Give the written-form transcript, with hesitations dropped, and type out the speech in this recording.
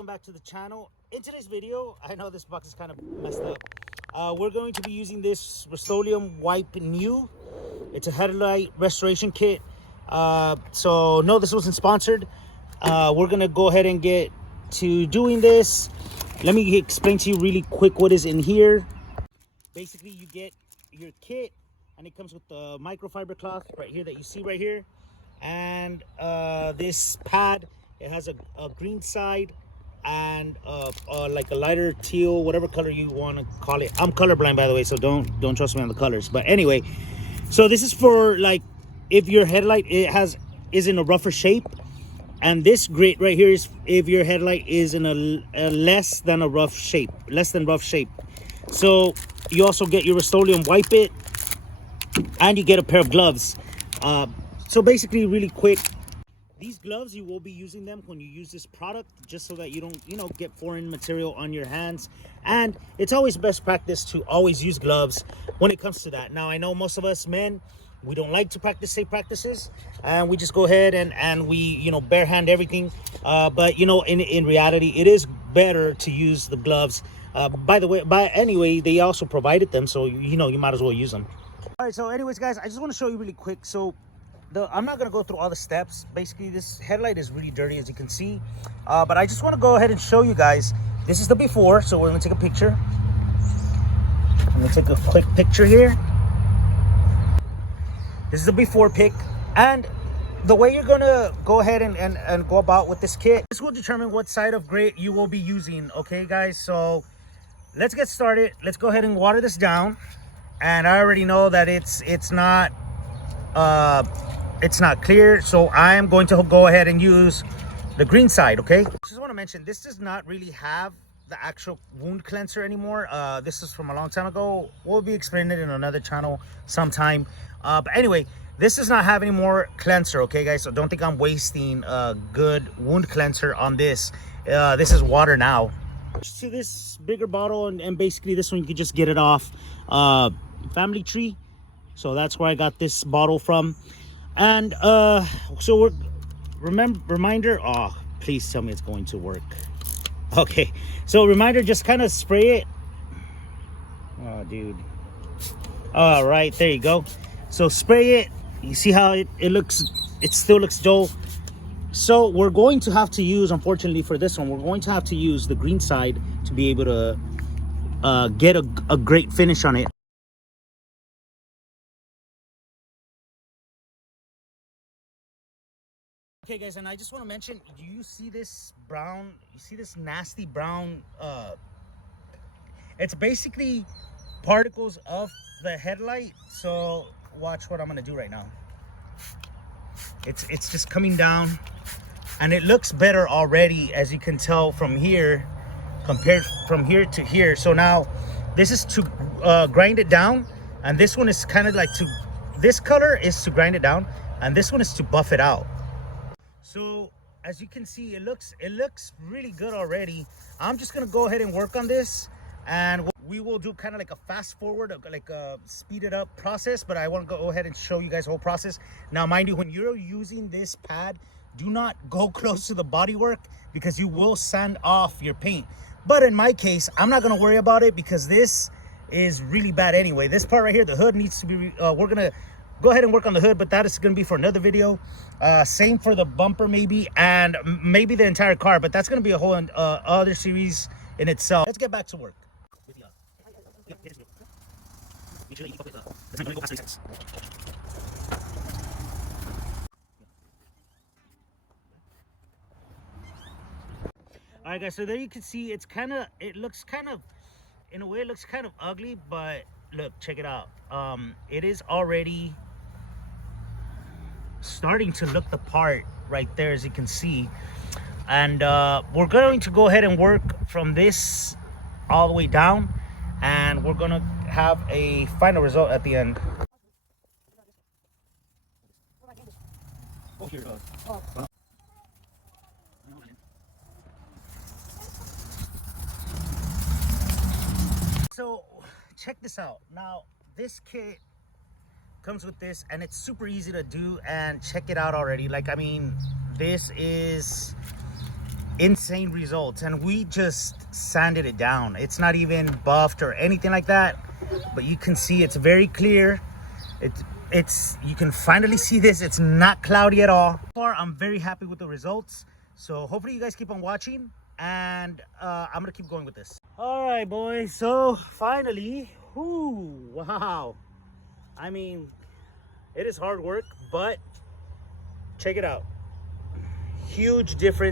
welcome back to the channel. In today's video, I know this box is kind of messed up. We're going to be using this Rustoleum Wipe New. It's a headlight restoration kit. So no, this wasn't sponsored. We're gonna go ahead and get to doing this. Let me explain to you really quick what is in here. Basically, you get your kit and it comes with the microfiber cloth right here that you see right here, and this pad. It has a green side and like a lighter teal, whatever color you want to call it. I'm colorblind, by the way, so don't trust me on the colors. But anyway, so this is for like if your headlight is in a rougher shape, and this grit right here is if your headlight is in a less than rough shape. So you also get your Rustoleum Wipe It, and you get a pair of gloves. So basically, really quick, these gloves, you will be using them when you use this product, just so that you don't, get foreign material on your hands. And it's always best practice to always use gloves when it comes to that. Now, I know most of us men, we don't like to practice safe practices, and we just go ahead and we, bare hand everything. But, in reality, it is better to use the gloves. Anyway, they also provided them, so, you might as well use them. All right, so anyways, guys, I just want to show you really quick. So I'm not going to go through all the steps. Basically, this headlight is really dirty, as you can see. But I just want to go ahead and show you guys. This is the before, so we're going to take a picture. I'm going to take a quick picture here. This is the before pic. And the way you're going to go ahead and go about with this kit, this will determine what side of grit you will be using. Okay, guys? So let's get started. Let's go ahead and water this down. And I already know that it's not clear, so I am going to go ahead and use the green side. Okay, just want to mention, this does not really have the actual wound cleanser anymore. This is from a long time ago. We'll be explaining it in another channel sometime. But anyway, this does not have any more cleanser. Okay, guys, so don't think I'm wasting a good wound cleanser on this. This is water now. To this bigger bottle, and basically this one you could just get it off Family Tree. So that's where I got this bottle from. And so we're reminder, oh, please tell me it's going to work. Okay, so reminder, just kind of spray it. Oh, dude. All right, there you go. So spray it. You see how it looks? It still looks dull. So we're going to have to use, unfortunately for this one, we're going to have to use the green side to be able to get a great finish on it. Okay, guys, and I just want to mention, do you see this brown? You see this nasty brown? It's basically particles of the headlight. So watch what I'm gonna do right now. It's just coming down, and it looks better already, as you can tell from here, compared from here to here. So now this is to grind it down, and this one is kind of like this color is to grind it down, and this one is to buff it out. So as you can see, it looks really good already. I'm just gonna go ahead and work on this, and we will do kind of like a fast forward, like a speeded up process. But I want to go ahead and show you guys the whole process. Now, mind you, when you're using this pad, do not go close to the bodywork, because you will sand off your paint. But in my case, I'm not gonna worry about it, because this is really bad anyway. This part right here, the hood needs to be, we're gonna go ahead and work on the hood, but that is going to be for another video. Same for the bumper, maybe, and maybe the entire car, but that's going to be a whole other series in itself. Let's get back to work. All right, guys, so there you can see it looks kind of, in a way, it looks kind of ugly, but look, check it out. It is already starting to look the part right there, as you can see. And we're going to go ahead and work from this all the way down, and we're gonna have a final result at the end. So check this out. Now, this kit comes with this, and it's super easy to do. And check it out already. Like, I mean, this is insane results, and we just sanded it down. It's not even buffed or anything like that, but you can see it's very clear. It's you can finally see this. It's not cloudy at all. So far, I'm very happy with the results. So hopefully you guys keep on watching, and I'm gonna keep going with this. All right, boys, so finally, wow. I mean, it is hard work, but check it out. Huge difference.